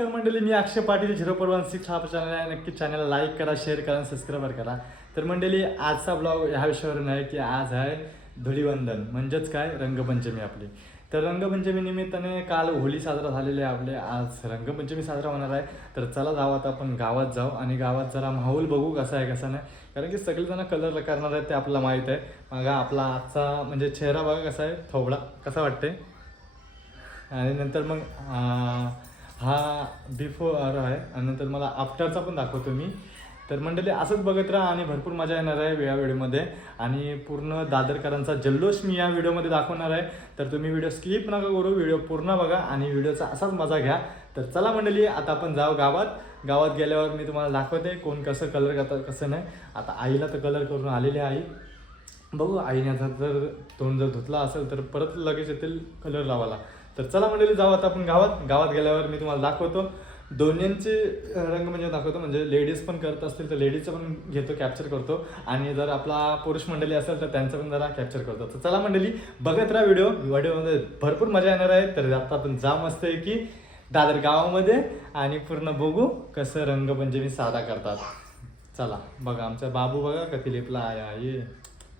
तर मंडळी मी Akshay Patil zero four one six हा चॅनल आहे. नक्की चॅनलला लाईक करा शेअर करा सबस्क्राईब करा. तर मंडळी आजचा ब्लॉग ह्या विषयावरून आहे की आज आहे धुळीवंदन. म्हणजेच काय? रंगपंचमी आपली. तर रंगपंचमी निमित्ताने काल होळी साजरा झालेली आहे आपले. आज रंगपंचमी साजरा होणार आहे. तर चला जाऊ आता आपण गावात जाऊ आणि गावात जरा माहोल बघू कसा आहे कसा नाही. कारण की सगळेजण कलर करणार आहेत ते आपल्याला माहीत आहे. मग आपला आजचा म्हणजे चेहरा बघा कसा आहे. थोबडा. कसा वाटते आणि नंतर मग हा बिफोर आहे आणि नंतर मला आफ्टरचा पण दाखवतो मी. तर मंडळी असंच बघत राहा आणि भरपूर मजा येणार आहे या व्हिडिओमध्ये आणि पूर्ण दादरकरांचा जल्लोष मी या व्हिडिओमध्ये दाखवणार आहे. तर तुम्ही व्हिडिओ स्किप नका करू व्हिडिओ पूर्ण बघा आणि व्हिडिओचा असाच मजा घ्या. तर चला मंडळी आता आपण जाऊ गावात. गावात गेल्यावर मी तुम्हाला दाखवते कोण कसं कलर करतात कसं नाही. आता आईला तर कलर करून आलेली आई. बघू आईने आता जर तोंड जर धुतला असेल तर परत लगेच येतील कलर लावायला. तर चला मंडळी जाऊ आता आपण गावात. गावात गेल्यावर मी तुम्हाला दाखवतो. दोन्हींचे रंग म्हणजे दाखवतो म्हणजे लेडीज पण करत असतील तर लेडीजचं पण घेतो कॅप्चर करतो. आणि जर आपला पुरुष मंडळी असेल तर त्यांचं पण जरा कॅप्चर करतो. तर चला मंडळी बघत राहा व्हिडिओ व्हिडिओमध्ये भरपूर मजा येणार आहे. तर आता आपण जा मस्त आहे की दादर गावामध्ये आणि पूर्ण बघू कसं रंगपंचमी साधा करतात. चला बघा आमचा बाबू बघा कधी लिपला आहे ये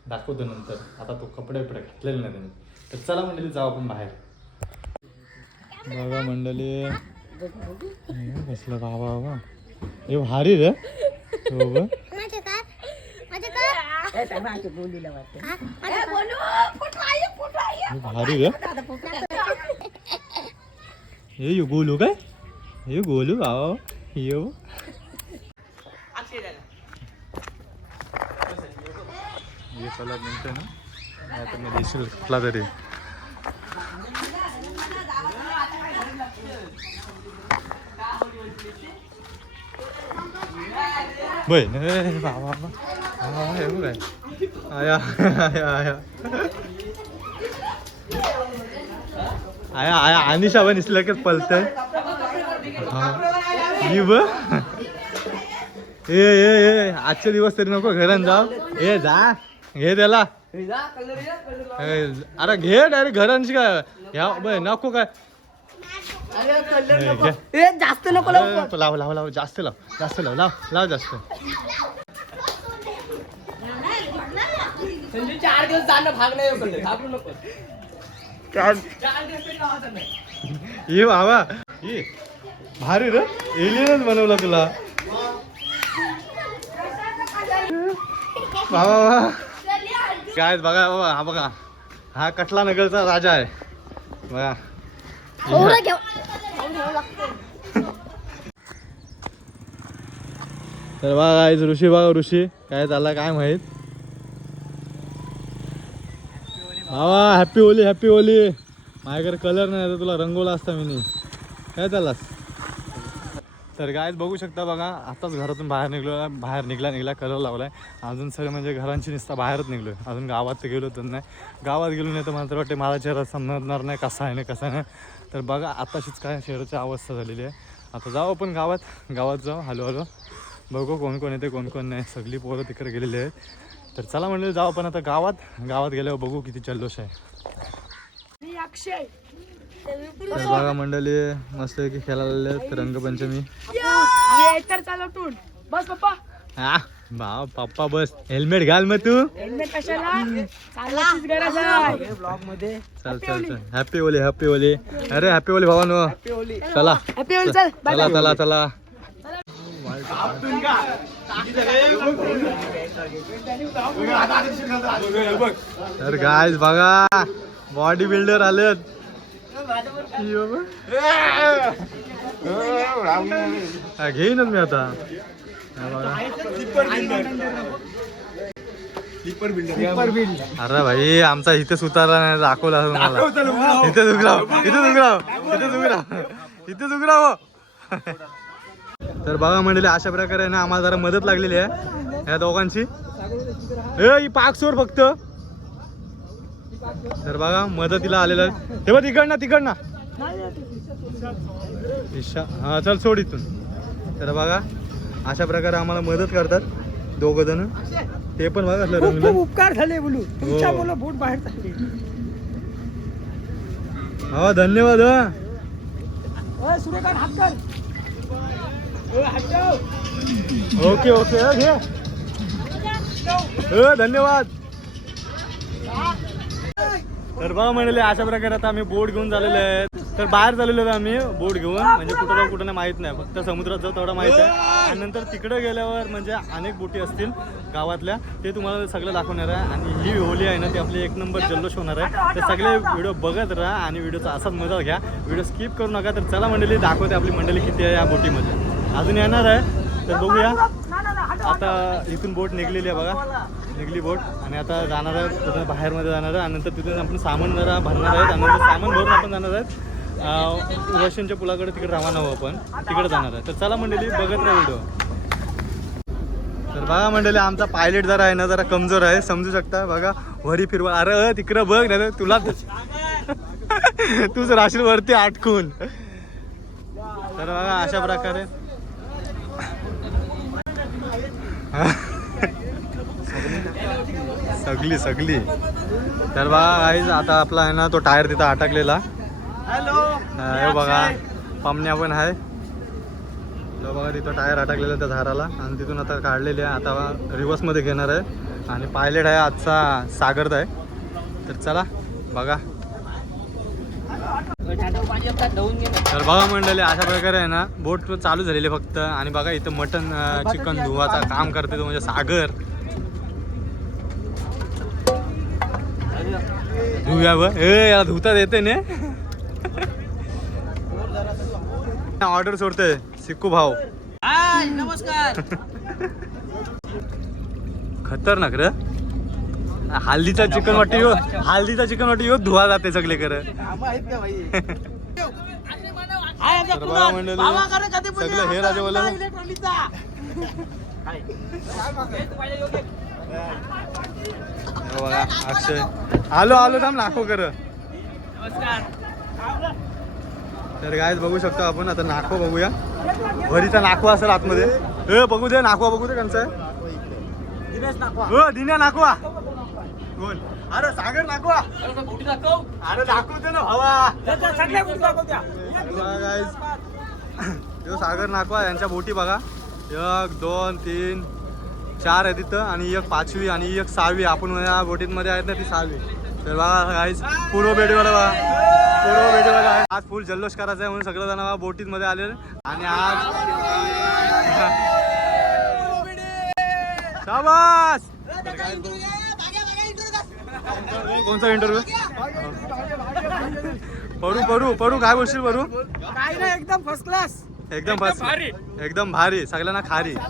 दाखवतो नंतर. आता तो कपडे बिपडे घातलेले नाही त्यांनी. तर चला मंडळी जाऊ आपण बाहेर. बघा मंडळी. कसलं हो बाबा बाबा. हे भारी रे. हो भारी रे. हे गोलू काय? हे गोलू बाबा यो. ये कलर निघते ना? नाही तर मी दिसेल कुठला तरी. बै बाबा बाबा हे बघ काय आया आया आया आया आया अनिशा पण इसल्या का पलतय ही ब ए ए ए आजचे दिवस तरी नको घरात जा ए जा घे त्याला ए, अरे घे डायरेक्ट घरांशी काय ह्या बै नको काय ए. जास्त नको अरे, लाव लाव लाव जास्त लाव जास्त लाव लाव लाव जास्त. संजू चार दिवस जाणं भाग नाही ये बाबा. ये. भारी रे. एलियनच बनवलं तुला. बाबा बाबा. काय बघा बाबा हा बघा. हा कटला नगरचा राजा आहे. बघा. तर बघा आज ऋषी बघा ऋषी काय झाला काय माहीत? बाबा हॅपी होली हॅपी होली. माझ्याकडे कलर नाही तर तुला रंगवला असता मी काय चाललास तर गायच बघू शकता बघा आताच घरातून बाहेर निघलो बाहेर निघला निघला कलर लावलाय. अजून सगळं म्हणजे घरांची निसता बाहेरच निघलोय. अजून गावात तर गेलो तर नाही. गावात गेलो नाही तर मला तर वाटते मला चेहरा समजणार नाही कसा आहे ना कसा नाही. तर बघा आताशीच काय शहराची अवस्था झालेली आहे. आता जाऊ आपण गावात. गावात जाऊ हलो हलो बघू कोण कोण येते कोण कोण नाही. सगळी पोरं तिकडे गेलेली आहेत. तर चला म्हणलं जाऊ आपण आता गावात. गावात गेल्यावर बघू किती जल्लोष आहे. अक्षय. तर बघा मंडळी मस्त की खेळायला रंगपंचमी. चालवतून. बस पप्पा. हा. भाव पप्पा बस. हेल्मेट घाल मग तू. हेल्मेट कशाला? चालवायचीच गरज आहे. ब्लॉगमध्ये. चल चल चल. हॅपी ओली हॅपी ओली अरे हॅपी ओली भावानो. चला. हॅपी चल. चला चला चला. तर गायज बघा. बॉडी बिल्डर आलेत घेईनच मी आता. अरे भाई आमचा इथेच उतारला नाही दाखवला असं मला इथेच उघडाव इथेच उघडाव इथेच उघडाव इथेच उघडाव तर बघा म्हणले अशा प्रकारे ना आम्हाला जरा मदत लागलेली आहे या दोघांची. ए पाक सोड फक्त. तर बघा मदतीला आलेलं हे बघ तिकड ना ईशा हा चल सोड इथून. तर बघा अशा प्रकारे आम्हाला मदत करतात दोघ जण. ते पण बघा असलं खूप खूप रंगलं. उपकार झाले बोलू. तुमच्या हो. मुलं बोट बाहेर चालले. हा धन्यवाद हा. अय, सूर्यकांत हात कर. ओके ओके घे. अ, धन्यवाद. तर बघा म्हणले अशा प्रकारे आता आम्ही बोट घेऊन झालेले आहेत. तर बाहेर झालेलो आम्ही बोट घेऊन. म्हणजे कुठं जाऊ कुठं नाही माहीत नाही. फक्त समुद्रात जाऊ तेवढं माहीत आहे. आणि नंतर तिकडे गेल्यावर म्हणजे अनेक बोटी असतील गावातल्या ते तुम्हाला सगळं दाखवणार आहे. आणि ही होली आहे ना ती आपली एक नंबर जल्लोष होणार आहे. तर सगळे व्हिडिओ बघत राहा आणि व्हिडिओचा असाच मजा घ्या. व्हिडिओ स्किप करू नका तर चला मंडळी दाखवते आपली मंडळी किती आहे या बोटीमध्ये. अजून येणार आहे तर बघूया. आता इथून बोट निघलेली आहे बघा. निघली बोट. आणि आता जाणार आहे बाहेरमध्ये जाणार आहे. आणि नंतर तिथून आपण सामान जरा भरणार आहेत. आणि सामान भरून आपण जाणार आहेत. अं, पुलाकडे तिकडे रवाना हो आपण. तिकडे जाणार आहे. तर चला मंडळी बघत राहा व्हिडिओ तर बघा मंडळी आमचा पायलट जरा आहे ना जरा कमजोर आहे. समजू शकता बघा वरी फिरवा. अरे तिकडं बघ नाही तर तुला तूच राशील वरती आटकून. तर बघा अशा प्रकारे सगली सगली तर बघा काहीच आता आपला आहे ना तो टायर तिथं अटकलेला. हॅलो बघा. पमण्या पण आहे. तो बघा तिथं टायर अटकलेला त्या झाडाला. आणि तिथून आता काढलेली आहे. आता रिवर्समध्ये घेणार आहे. आणि पायलट आहे आजचा सागरद आहे तर चला बघा. तर बघा मंडळी अशा प्रकारे आहे ना बोट चालू झालेली फक्त. आणि बघा इथं मटन चिकन धुवाचा काम करते तो म्हणजे सागर. धुव्या ए धुतात येते ने. ऑर्डर सोडते. सिक्कू भाऊ. नमस्कार. खतरनाक रे. हल्दीचा चिकन वाटी यो हल्दीचा चिकन वाटी यो धुवा जाते सगळे कर आहेत का भाई तर बघा मंडळी. सगळं हे राजेवाला बघा अक्षय. आलो आलो थांब नाखो कर तर काय बघू शकतो आपण आता नाखो बघूया. भरीचा नाखवा असेल आतमध्ये. ए बघू दे नाखवा बघू दे आहे हो दिन्या नाखवा. कोण अरे सागर नाखवा. अरे दाखवू. दे ना भावा. सागर नाकवा यांच्या बोटी बघा. एक दोन तीन चार आहे तिथं आणि एक पाचवी आणि एक सहावी. आपण या बोटीमध्ये आहेत ना ती सहावी. तर बघा गाईज पूर्व बेडीवाला बघा पूर्व आहे. आज फुल जल्लोष करायचा आहे म्हणून सगळं जण बघा बोटीमध्ये आले आणि आज शाबास. कोणता इंटरव्ह्यू पडू पडू पडू काय बोलशील पडू? काय नाही एकदम फर्स्ट क्लास एकदम फर्स्ट एकदम भारी. सगळ्यांना खारी. तर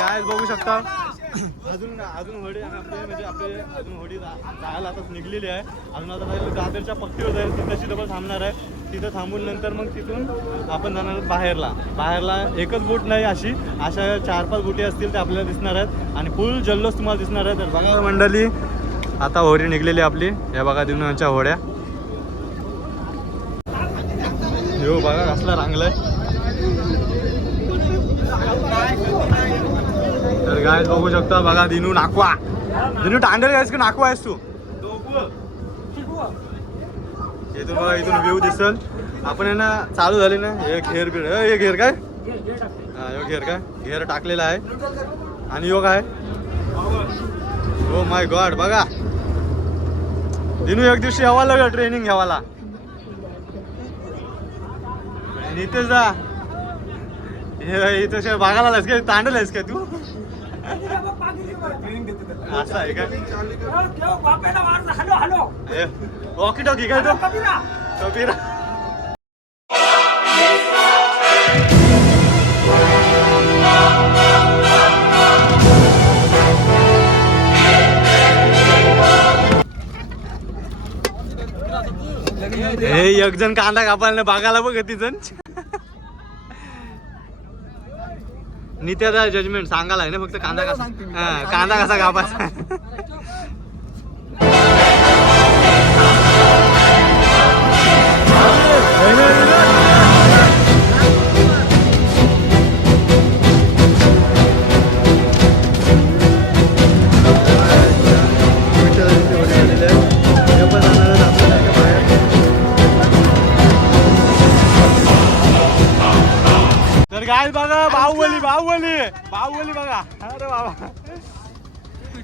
काय बघू शकता. अजून अजून होडी आपले म्हणजे आपले अजून होडी जायला आता निघलेली आहे. अजून आता दादरच्या पक्तीवर जाईल तिथं डबल थांबणार आहे. तिथं थांबून नंतर मग तिथून आपण जाणार बाहेरला. बाहेरला एकच बोट नाही अशी अशा चार पाच बोटी असतील ते आपल्याला दिसणार आहेत. आणि फुल जल्लोष तुम्हाला दिसणार आहे. तर बघा मंडळी आता होडी निघलेली आपली. या बघा दिवसांच्या होड्या हो बघा कसला रांगलाय. तर गाय बघू शकता बघा दिनू नाकवा. दिनू टांडर आहेस की नाकवा आहेस तू? इथून बघा इथून व्ह्यू दिसल. आपण आहे ना चालू झाली ना हे घेर बिर हे घेर काय? हा यो घेर काय? घेर टाकलेला आहे. आणि योग आहे. हो माय गॉड बघा. दिनू एक दिवशी यावा लागेल ट्रेनिंग घ्यावाला. नितेश दा. हे इथं बघायला आहेस का तांडल आहेस का तू? असं आहे का हॅलो हॅलो वॉकी टॉकी काय तो कबीरा हे एक जण कांदा कापायला बागाला बघ ती नित्याचा जजमेंट सांगायला आहे ना फक्त कांदा कसा हा, कांदा कसा कापायचा?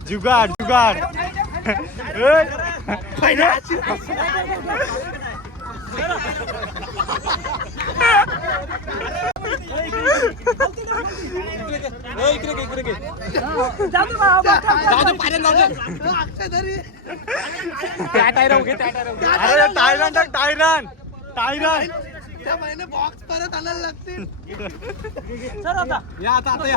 जुगाड जुगाड. ए, अरे टायरन. टाक टायरन टायरन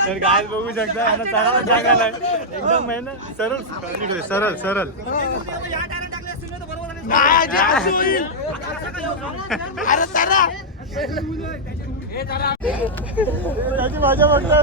तर गाय बघू शकता यांना चढायला जागा नाही एकदम मेहनत सरळ. इकडे, सरळ सरळ. त्याची माझ्या म्हटलं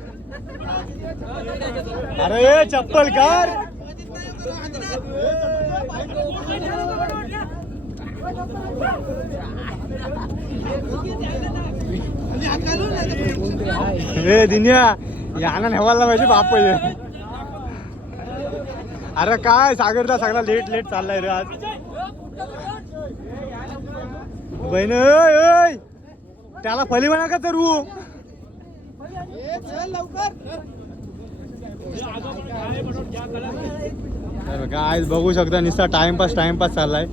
अरे चप्पल कर ए दिन्या याना नेवायला पाहिजे बाप अरे काय सागरचा सगळा लेट लेट चाललाय रे आज. बहिण त्याला फली म्हणा का तर? काय बघू शकता नुसता टाइमपास टाइमपास चाललाय.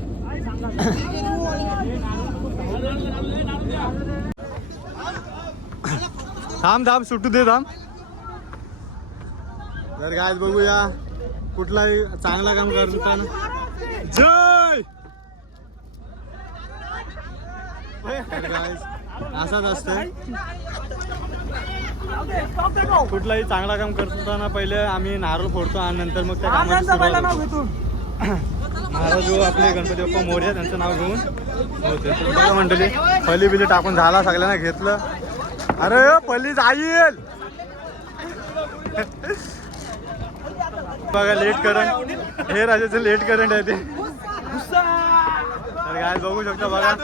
थांब थांब सुटू दे थांब. तर काय बघूया कुठलाही चांगला काम करतो जय! असाच असतं कुठलाही चांगला काम करत असताना पहिले आम्ही नारळ फोडतो आणि नंतर मग त्या कामाची जो आपले गणपती बाप्पा मोर्या त्यांचं नाव घेऊन. होते. बघा मंडळी पली बिली टाकून झाला सगळ्यांना घेतलं. अरे पल्ली जाईल. बघा लेट करंट हे राजाचं लेट करंट आहे ते. काय बघू शकता बघा.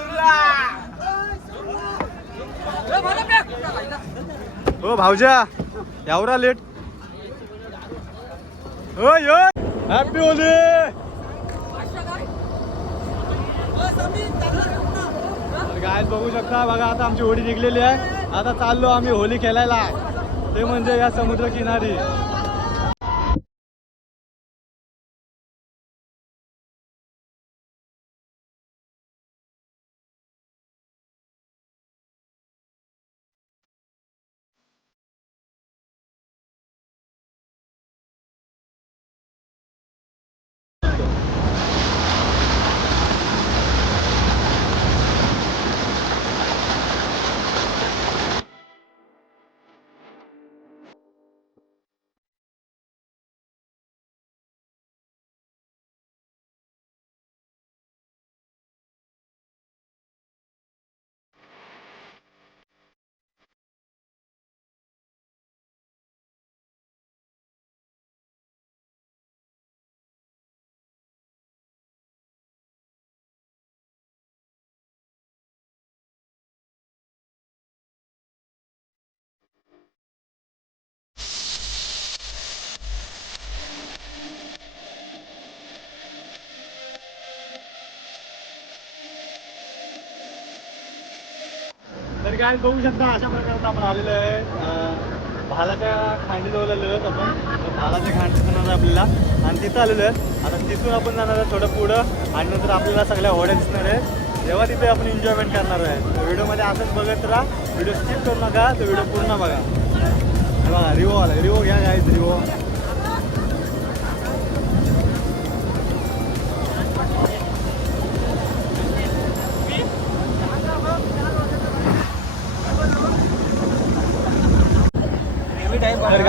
हो भाऊजा यावरा लेट हो यो हॅपी होली काय बघू शकता बघा आता आमची होडी निघलेली आहे. आता चाललो आम्ही होली खेळायला. ते म्हणजे या समुद्र किनारी. काय बघू शकता अशा प्रकारचं आपण आलेलो आहे. अं, भालाच्या खांडीजवळ आलेलो आहेत आपण. भालाच्या खांडी जाणार आहे आपल्याला. आणि तिथं आलेलो आहे. आता तिथून आपण जाणार आहे थोडं पुढं. आणि नंतर आपल्याला सगळ्या होड्या दिसणार आहे तेव्हा तिथे आपण एन्जॉयमेंट करणार आहे. तर व्हिडिओमध्ये असंच बघत राहा. व्हिडिओ स्किप करू नका. तर व्हिडिओ पूर्ण बघा. बघा रिओ आला रिओ घ्या काय रिओ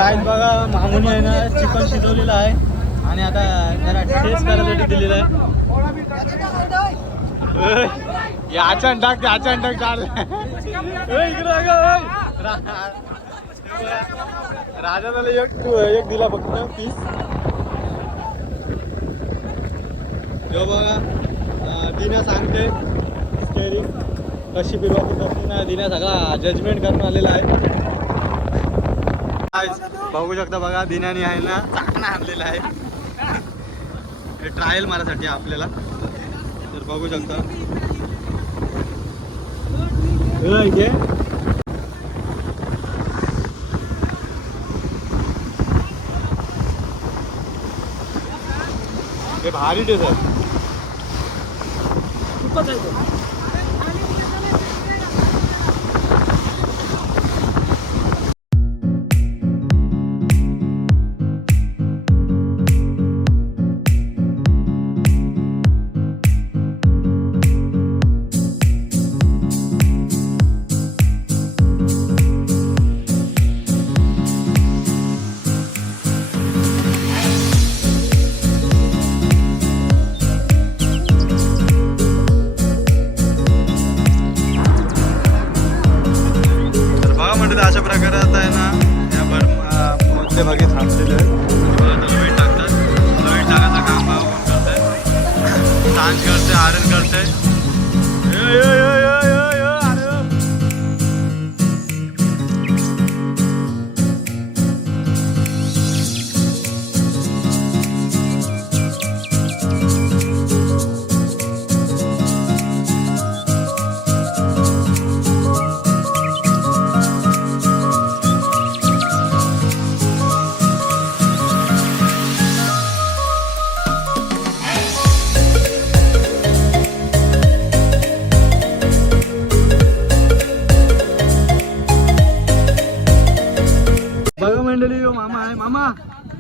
आहेत बघा मामुनी आहे ना चिकन शिजवलेलं आहे. आणि आता जरा टेस्ट करायसाठी दिलेलं आहे. हे आचन टाक ते आचन टाक चाल राजाला राजा एक एक दिला फक्त पीस जो बघा दिना सांगते. कशी फिरवायची कशी दिना सगळा जजमेंट करून आलेला आहे. आज बघू शकता बघा दिनाने आहे ना चाकणा आणलेला आहे. ट्रायल मारासाठी आपल्याला. तर बघू शकता. हे भारी टेस्ट खूपच आहे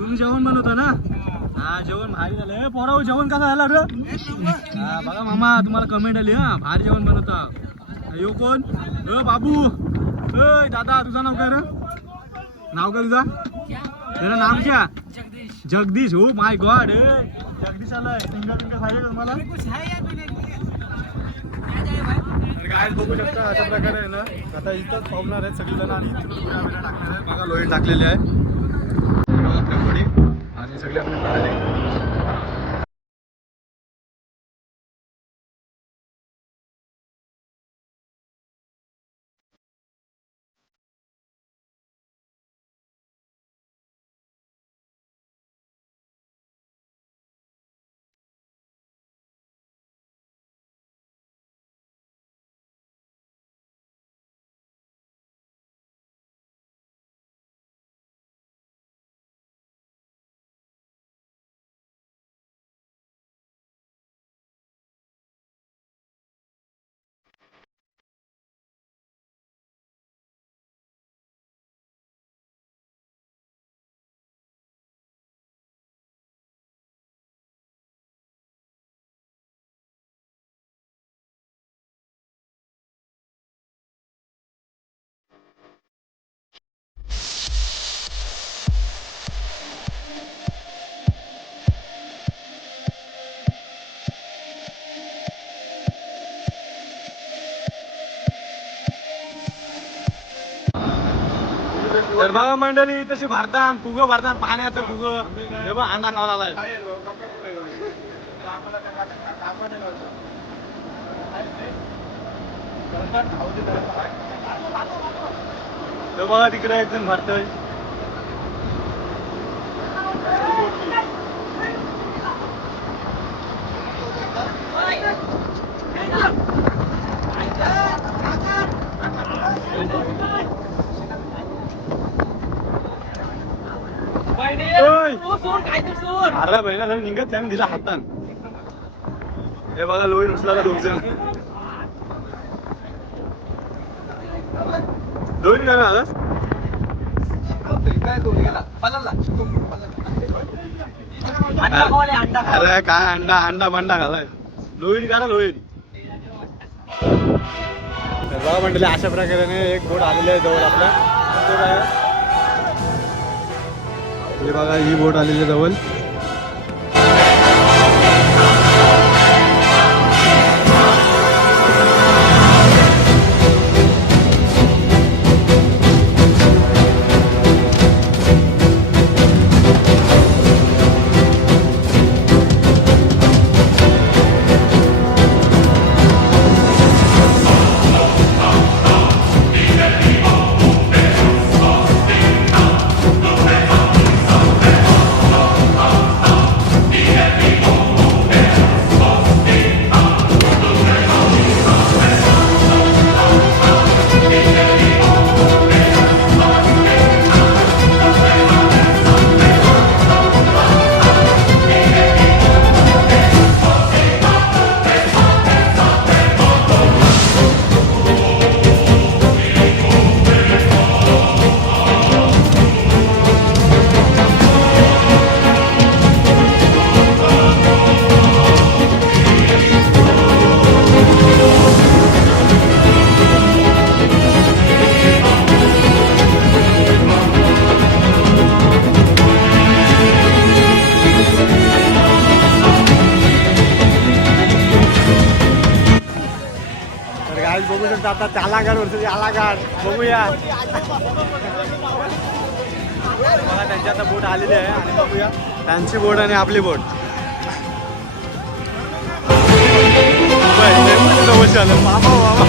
तुम्ही जेवण बनवता ना? हा. जेवण भारी झालं. पोराव जेवण कसं झालं रे? हा बघा मामा तुम्हाला कमेंट आली हा. भारी जेवण बनवता. यो कोण? अ बाबू. ए दादा तुझं नाव काय रे? नाव काय तुझा? त्याचं नाव क्या? जगदीश. हो माय गॉड ए. जगदीश आलाय. बिंगर खायला का तुम्हाला? काय बघू शकता अशा प्रकारे ना. आता इथंच पावणार आहेत सगळी जण आणि टाकणार आहे बघा लोही टाकलेली आहे मंडळी तशी भरतान फुग भरतान पाण्याचं फुग. हे बघ अंडा लावला बघा तिकडे एक जण भरतोय. अरे बहिणा जरा निघत त्याने दिला हातान. हे बघा लोही उचला दोघ जण अरे काय अंडा अंडा बंडा घालाय. लोही का ना लोही तर बघा म्हटले अशा प्रकारे एक बोट आलेली आहे जवळ बघा. हे बघा ही बोट आलेली आहे जवळ. काय आता त्याला गाड वर्ष बघूया. मला त्यांची आता बोट आलेली आहे. आणि बघूया. त्यांची बोट आणि आपली बोट. बाबा बाबा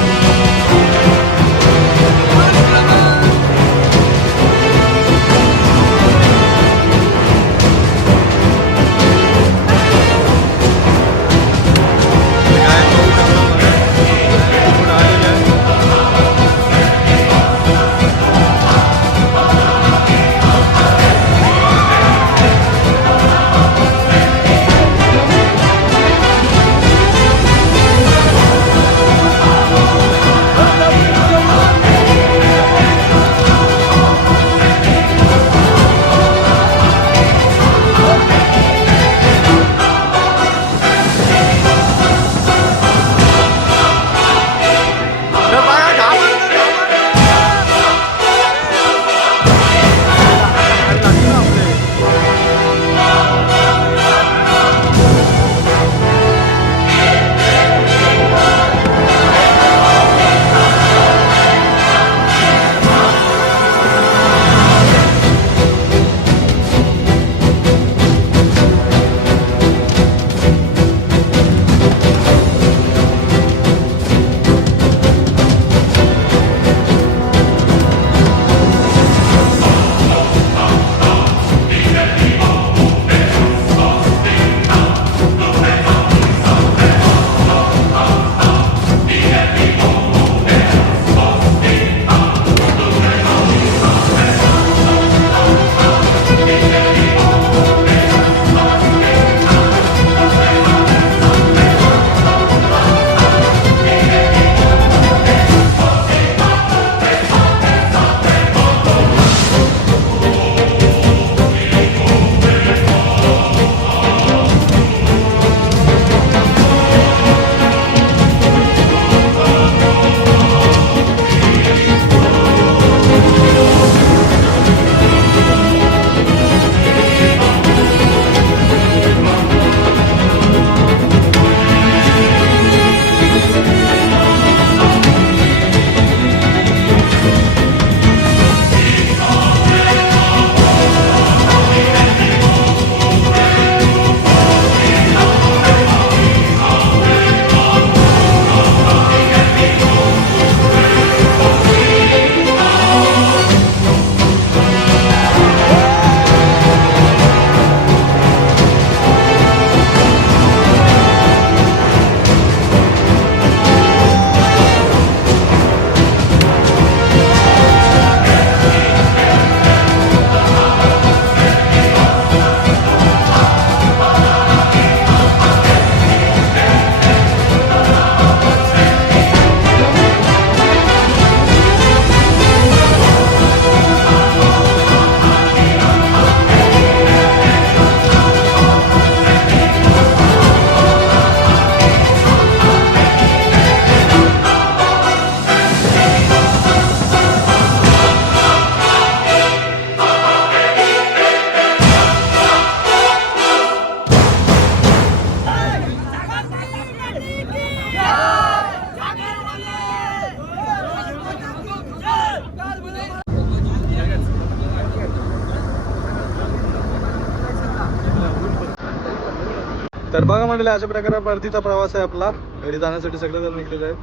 तर बघा अशा प्रकारे परतीचा प्रवास आहे आपला. घरी जाण्यासाठी सगळे जण निघलेले आहेत.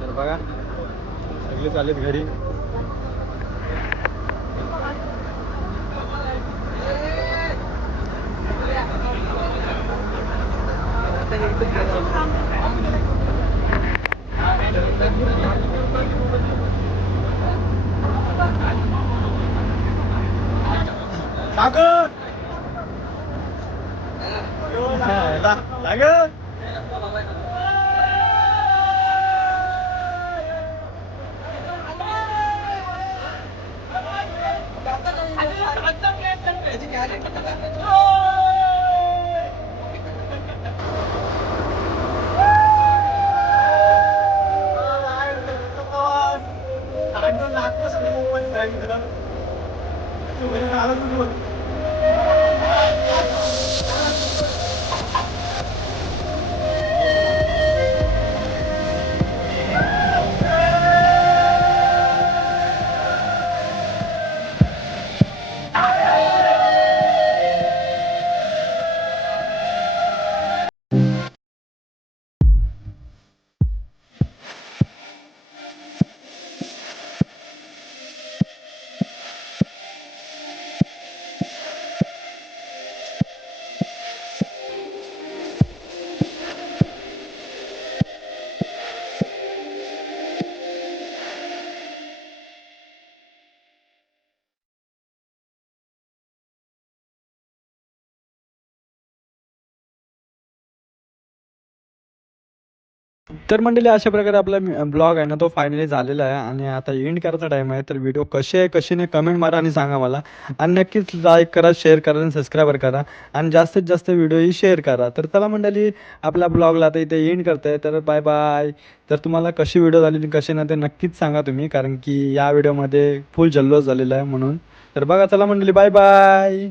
तर बघा सगळे चालेत घरी. सागर सागर तर मंडळी अशा प्रकारे आपला ब्लॉग आहे ना तो फायनली झालेला आहे आणि आता एंड करायचा टाईम आहे. तर व्हिडिओ कसे आहे कसे नाही कमेंट मारा आणि सांगा मला. आणि नक्कीच लाईक करा शेअर करा आणि सबस्क्राईबर करा. आणि जास्तीत जास्त व्हिडिओही शेअर करा. तर चला मंडळी आपल्या ब्लॉगला आता इथे एंड करताय. तर बाय बाय तर तुम्हाला कशी व्हिडिओ झाली कसे कशी नाही ते नक्कीच सांगा तुम्ही कारण की या व्हिडिओमध्ये फुल जल्लोष झालेला आहे म्हणून. तर बघा चला मंडळी बाय बाय